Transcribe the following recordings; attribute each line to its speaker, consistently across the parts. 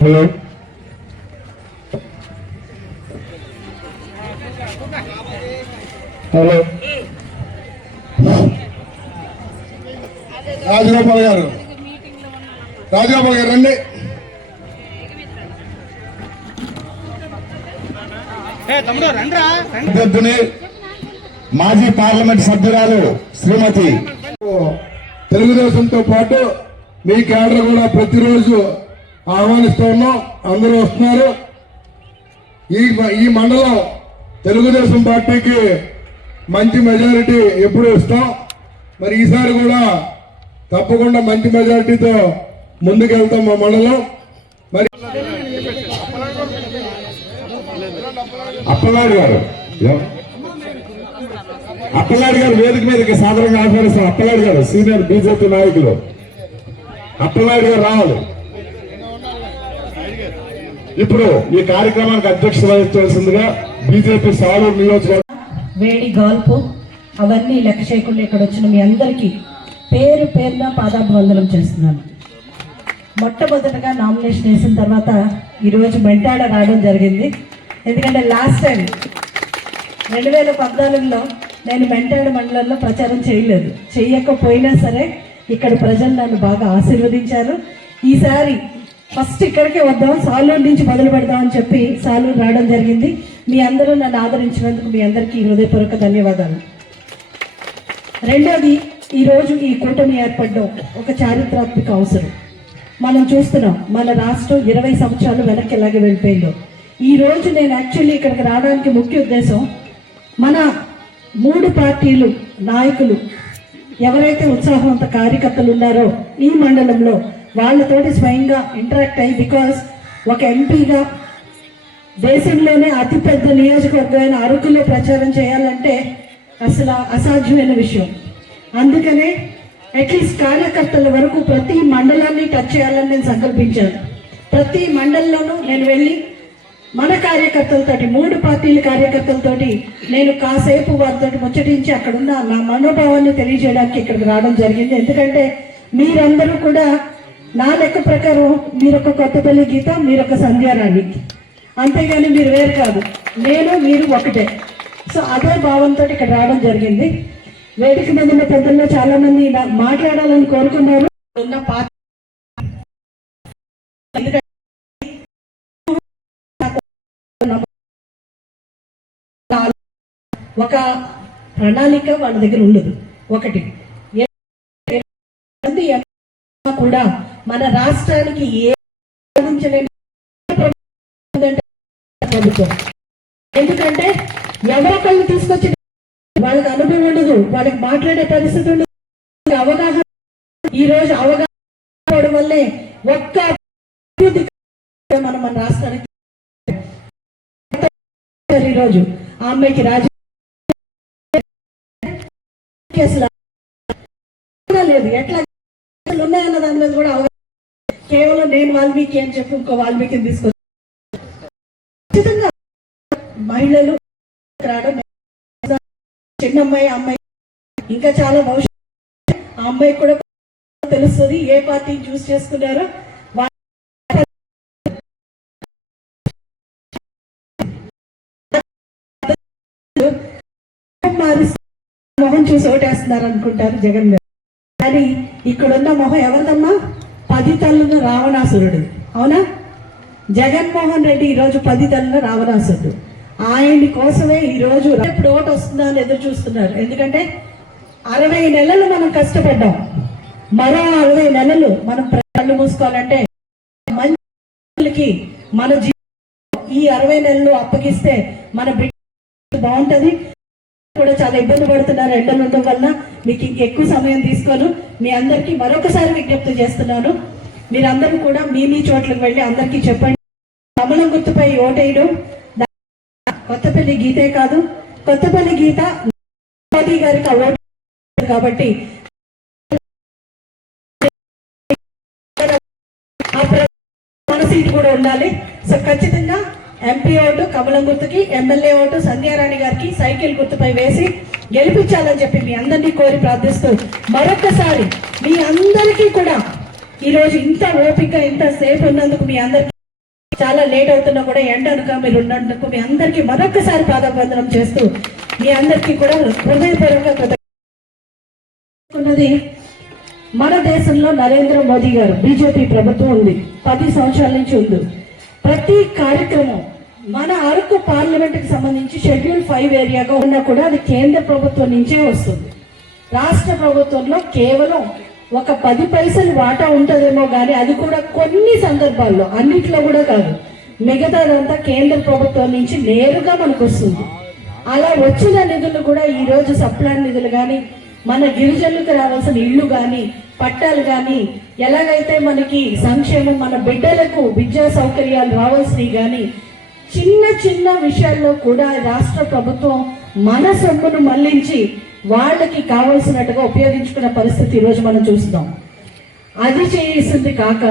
Speaker 1: Hello hello Rajagopal గారు. రాజగోపాల్ గారు రండి. అభ్యర్థిని మాజీ పార్లమెంట్ సభ్యురాలు శ్రీమతి. తెలుగుదేశంతో పాటు మీ క్యాడర్ కూడా ప్రతిరోజు ఆహ్వానిస్తూ ఉన్నాం. అందరూ వస్తున్నారు. ఈ ఈ మండలం తెలుగుదేశం పార్టీకి మంచి మెజారిటీ ఎప్పుడు ఇస్తాం. మరి ఈసారి కూడా తప్పకుండా మంచి మెజారిటీతో ముందుకెళ్తాం మా మండలం. మరి అప్పలాడు గారు అప్పలాడు గారు వేదిక మీదకి సాధారణంగా ఆహ్వానిస్తాం. అప్పలాడు గారు సీనియర్ బీజేపీ నాయకులు. అప్పలనాయుడు గారు రావాలి. ఇప్పుడు ఈ కార్యక్రమానికి అధ్యక్షత వహించాల్సిందిగా బీజేపీ సాలూరు నియోజకవర్గం
Speaker 2: వేడి గాల్పు అవన్నీ లెక్క చేయకుండా ఇక్కడ వచ్చిన మీ అందరికీ పేరు పేరున పాదాభివందనం చేస్తున్నాను. మొట్టమొదటగా నామినేషన్ వేసిన తర్వాత ఈరోజు మెంటాడ రావడం జరిగింది. ఎందుకంటే లాస్ట్ టైం రెండు వేల పద్నాలుగులో నేను మెంటాడ మండలంలో ప్రచారం చేయలేదు. చేయకపోయినా సరే ఇక్కడ ప్రజలు నన్ను బాగా ఆశీర్వదించారు. ఈసారి ఫస్ట్ ఇక్కడికే వద్దాం సాలూరు నుంచి మొదలు పెడదామని చెప్పి సాలూరు రావడం జరిగింది. మీ అందరూ నన్ను ఆదరించినందుకు మీ అందరికీ హృదయపూర్వక ధన్యవాదాలు. రెండోది ఈరోజు ఈ కూటమి ఏర్పడడం ఒక చారిత్రాత్మక అవసరం. మనం చూస్తున్నాం మన రాష్ట్రం ఇరవై సంవత్సరాలు వెనక్కి ఎలాగే వెళ్ళిపోయిందో. ఈ రోజు నేను యాక్చువల్లీ ఇక్కడికి రావడానికి ముఖ్య ఉద్దేశం మన మూడు పార్టీలు నాయకులు ఎవరైతే ఉత్సాహవంత కార్యకర్తలు ఉన్నారో ఈ మండలంలో వాళ్ళతోటి స్వయంగా ఇంటరాక్ట్ అయ్యి బికాస్ ఒక ఎంపీగా దేశంలోనే అతిపెద్ద నియోజకవర్గమైన అరకులో ప్రచారం చేయాలంటే అసలు అసాధ్యమైన విషయం. అందుకనే అట్లీస్ట్ కార్యకర్తల వరకు ప్రతి మండలాన్ని టచ్ చేయాలని నేను సంకల్పించాను. ప్రతి మండలంలోనూ నేను వెళ్ళి మన కార్యకర్తలతోటి మూడు పార్టీల కార్యకర్తలతోటి నేను కాసేపు వారితో ముచ్చటించి అక్కడున్న నా మనోభావాన్ని తెలియజేయడానికి ఇక్కడికి రావడం జరిగింది. ఎందుకంటే మీరందరూ కూడా నా లెక్క ప్రకారం మీరొక కొత్తపల్లి గీత మీరొక సంధ్యారాణి. అంతేగాని మీరు వేరు కాదు. నేను మీరు ఒకటే. సో అదే భావంతో ఇక్కడ రావడం జరిగింది. వేదిక మీద ఉన్న పెద్దల్లో చాలా మంది మాట్లాడాలని కోరుకున్నారు. ఉన్న పార్టీ ఒక ప్రణాళిక వాళ్ళ దగ్గర ఉండదు. ఒకటి కూడా మన రాష్ట్రానికి ఏ ప్రభుత్వం ఎందుకంటే ఎవరొకళ్ళు తీసుకొచ్చి వాళ్ళకి అనుభవం ఉండదు వాళ్ళకి మాట్లాడే పరిస్థితి ఉండదు. అవగాహన ఈ రోజు అవగాహన వల్లే ఒక్క అభివృద్ధి మనం మన రాష్ట్రానికి ఈరోజు రోజు ఆ అమ్మాయికి రాజ కేసులు లేదు. ఎట్లా అసలు ఉన్నాయన్న దాని మీద కూడా కేవలం నేను వాల్మీకి అని చెప్పి ఇంకో వాల్మీకిని తీసుకొచ్చి ఖచ్చితంగా మహిళలు రావడం చిన్న అమ్మాయి అమ్మాయి ఇంకా చాలా భవిష్యత్తు. ఆ అమ్మాయి కూడా తెలుస్తుంది ఏ పార్టీ చూస్ చేసుకున్నారో. చూసి ఓటేస్తున్నారు అనుకుంటారు జగన్ మీద కానీ ఇక్కడున్న మొహం ఎవరిదమ్మా? పది తల్లున రావణాసురుడు. అవునా? జగన్మోహన్ రెడ్డి ఈరోజు పది తల్లున రావణాసురుడు. ఆయన కోసమే ఈరోజు ఎప్పుడు ఓటు వస్తుందా అని ఎదురు చూస్తున్నారు. ఎందుకంటే అరవై నెలలు మనం కష్టపడ్డాం. మరో అరవై నెలలు మనం కళ్ళు మూసుకోవాలంటే మంచి మన జీవితం ఈ అరవై నెలలు అప్పగిస్తే మన బిడ్డ బాగుంటది. కూడా చాలా ఇబ్బంది పడుతున్నారు ఎండలు ఉండడం వల్ల. మీకు ఇంకెక్కువ సమయం తీసుకోను. మీ అందరికీ మరొకసారి విజ్ఞప్తి చేస్తున్నాను. మీరందరూ కూడా మీ మీ చోట్లకు వెళ్ళి అందరికీ చెప్పండి. కమలం గుర్తుపై ఓటేయడం. కొత్తపల్లి గీతే కాదు. కొత్తపల్లి గీత మోదీ గారికి ఓటు కాబట్టి. ఆ మన సీట్ కూడా ఉండాలి. సో ఖచ్చితంగా ఎంపీ ఓటు కమలం గుర్తుకి ఎమ్మెల్యే ఓటు సంధ్యారాణి గారికి సైకిల్ గుర్తుపై వేసి గెలిపించాలని చెప్పి మీ అందరినీ కోరి ప్రార్థిస్తూ మరొకసారి మీ అందరికీ కూడా ఈరోజు ఇంత ఓపిక ఇంత సేఫ్ ఉన్నందుకు మీ అందరికి చాలా లేట్ అవుతున్నా కూడా ఎండ అనుక మీరు ఉన్నందుకు మీ అందరికీ మరొకసారి పాదవందనం చేస్తూ మీ అందరికీ కూడా హృదయపూర్వక కృతజ్ఞతలు మన దేశంలో నరేంద్ర మోదీ గారు బీజేపీ ప్రభుత్వం ఉంది. పది సంవత్సరాల నుంచి ఉంది. ప్రతి కార్యక్రమం మన అరకు పార్లమెంట్కి సంబంధించి షెడ్యూల్ ఫైవ్ ఏరియాగా ఉన్నా కూడా అది కేంద్ర ప్రభుత్వం నుంచే వస్తుంది. రాష్ట్ర ప్రభుత్వంలో కేవలం ఒక పది పైసలు వాటా ఉంటుందేమో కానీ అది కూడా కొన్ని సందర్భాల్లో అన్నిట్లో కూడా కాదు. మిగతాదంతా కేంద్ర ప్రభుత్వం నుంచి నేరుగా మనకు వస్తుంది అలా వచ్చిన నిధులు కూడా ఈరోజు సప్లాన్ నిధులు కానీ మన గిరిజనులకు రావాల్సిన ఇళ్ళు కానీ పట్టాలు కానీ ఎలాగైతే మనకి సంక్షేమం మన బిడ్డలకు విద్యా సౌకర్యాలు రావాల్సినవి కానీ చిన్న చిన్న విషయాల్లో కూడా రాష్ట్ర ప్రభుత్వం మన సొమ్మును మళ్ళించి వాళ్ళకి కావలసినట్టుగా ఉపయోగించుకున్న పరిస్థితి ఈరోజు మనం చూస్తున్నాం. అది చేసింది కాక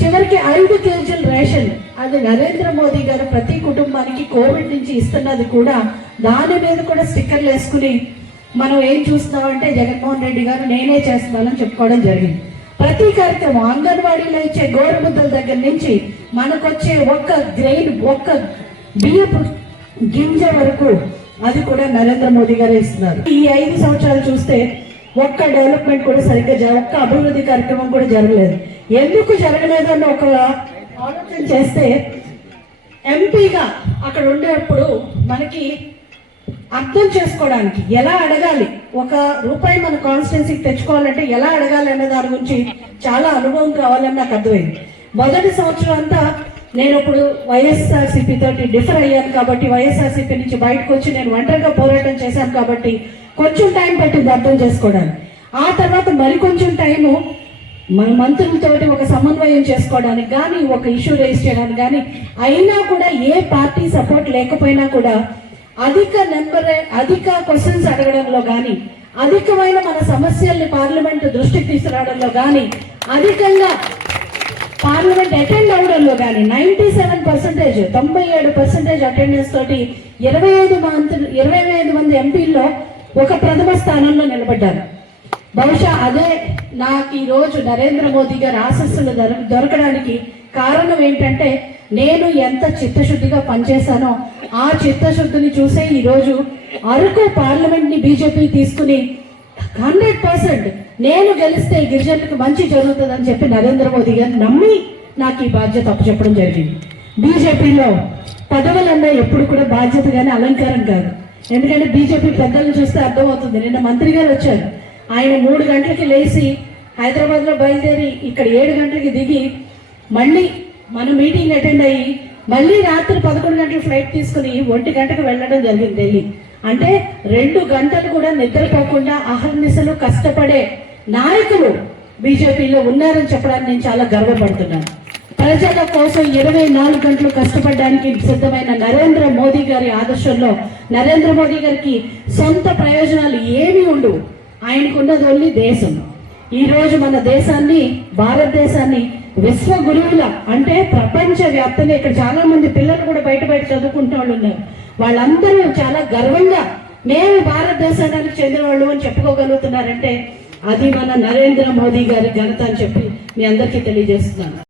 Speaker 2: చివరికి ఐదు కేజీల రేషన్ అది నరేంద్ర మోదీ గారు ప్రతి కుటుంబానికి కోవిడ్ నుంచి ఇస్తున్నది కూడా దాని మీద కూడా స్టిక్కర్లు వేసుకుని మనం ఏం చూస్తున్నామంటే జగన్మోహన్ రెడ్డి గారు నేనే చేస్తున్నానని చెప్పుకోవడం జరిగింది. ప్రతి కార్యక్రమం అంగన్వాడీలో ఇచ్చే గోరుముద్దల దగ్గర నుంచి మనకొచ్చే ఒక్క గ్రెయిన్ ఒక్క బియ్యపు గింజ వరకు అది కూడా నరేంద్ర మోదీ గారు ఇస్తున్నారు. ఈ ఐదు సంవత్సరాలు చూస్తే ఒక్క డెవలప్మెంట్ కూడా సరిగ్గా జర- ఒక్క అభివృద్ధి కార్యక్రమం కూడా జరగలేదు. ఎందుకు జరగలేదు అని ఒక ఆలోచన చేస్తే ఎంపీగా అక్కడ ఉండేప్పుడు మనకి అర్థం చేసుకోవడానికి ఎలా అడగాలి? ఒక రూపాయి మన కాన్స్టిట్యున్సీకి తెచ్చుకోవాలంటే ఎలా అడగాలి అనే దాని గురించి చాలా అనుభవం కావాలని నాకు అర్థమైంది. మొదటి సంవత్సరం అంతా నేను ఇప్పుడు వైఎస్ఆర్సీపీ తోటి డిఫర్ అయ్యాను కాబట్టి వైఎస్ఆర్సీపీ నుంచి బయటకు వచ్చి నేను ఒంటరిగా పోరాటం చేశాను కాబట్టి కొంచెం టైం పెట్టింది అర్థం చేసుకోవడానికి. ఆ తర్వాత మరి కొంచెం టైము మన మంత్రులతోటి ఒక సమన్వయం చేసుకోవడానికి కానీ ఒక ఇష్యూ రేస్ చేయడానికి కానీ అయినా కూడా ఏ పార్టీ సపోర్ట్ లేకపోయినా కూడా అధిక నెంబర్ అధిక క్వశ్చన్స్ అడగడంలో కానీ అధికమైన మన సమస్యల్ని పార్లమెంట్ దృష్టికి తీసుకురావడంలో కానీ అధికంగా పార్లమెంట్ అటెండ్ అవడంలో కానీ నైంటీ సెవెన్ పర్సెంటేజ్ తొంభై ఏడు పర్సెంటేజ్ అటెండెన్స్ తోటి ఇరవై ఐదు మంత్ ఇరవై ఐదు మంది ఎంపీల్లో ఒక ప్రథమ స్థానంలో నిలబడ్డారు. బహుశా అదే నాకు ఈరోజు నరేంద్ర మోదీ గారి ఆశస్సులు దొర- దొరకడానికి కారణం ఏంటంటే నేను ఎంత చిత్తశుద్ధిగా పనిచేశానో ఆ చిత్తశుద్ధిని చూసే ఈరోజు అరకు పార్లమెంట్ని బీజేపీ తీసుకుని హండ్రెడ్ పర్సెంట్ నేను గెలిస్తే గిరిజనులకు మంచి జరుగుతుందని చెప్పి నరేంద్ర మోదీ గారు నమ్మి నాకు ఈ బాధ్యత అప్పచెప్పడం జరిగింది. బీజేపీలో పదవులన్నా ఎప్పుడు కూడా బాధ్యత కానీ అలంకారం కాదు. ఎందుకంటే బీజేపీ పెద్దలను చూస్తే అర్థమవుతుంది. నిన్న మంత్రి గారు వచ్చారు. ఆయన మూడు గంటలకి లేచి హైదరాబాద్లో బయలుదేరి ఇక్కడ ఏడు గంటలకి దిగి మళ్ళీ మన మీటింగ్ అటెండ్ అయ్యి మళ్ళీ రాత్రి పదకొండు గంటల ఫ్లైట్ తీసుకుని ఒంటి గంటకు వెళ్ళడం జరిగింది ఢిల్లీ. అంటే రెండు గంటలు కూడా నిద్రపోకుండా అహర్నిశలు కష్టపడే నాయకులు బీజేపీలో ఉన్నారని చెప్పడానికి నేను చాలా గర్వపడుతున్నాను. ప్రజల కోసం ఇరవై నాలుగు గంటలు కష్టపడడానికి సిద్ధమైన నరేంద్ర మోదీ గారి ఆదర్శంలో నరేంద్ర మోదీ గారికి సొంత ప్రయోజనాలు ఏమీ ఉండవు ఆయనకున్నది ఓన్లీ దేశం. ఈరోజు మన దేశాన్ని భారతదేశాన్ని విశ్వ గురువుల అంటే ప్రపంచ వ్యాప్తంగా ఇక్కడ చాలా మంది పిల్లలు కూడా బయట బయట చదువుకుంటున్న వాళ్ళు ఉన్నారు. వాళ్ళందరూ చాలా గర్వంగా మేము భారతదేశానికి చెందిన వాళ్ళు అని చెప్పుకోగలుగుతున్నారంటే అది మన నరేంద్ర మోదీ గారి ఘనత అని చెప్పి మీ అందరికీ తెలియజేస్తున్నాను.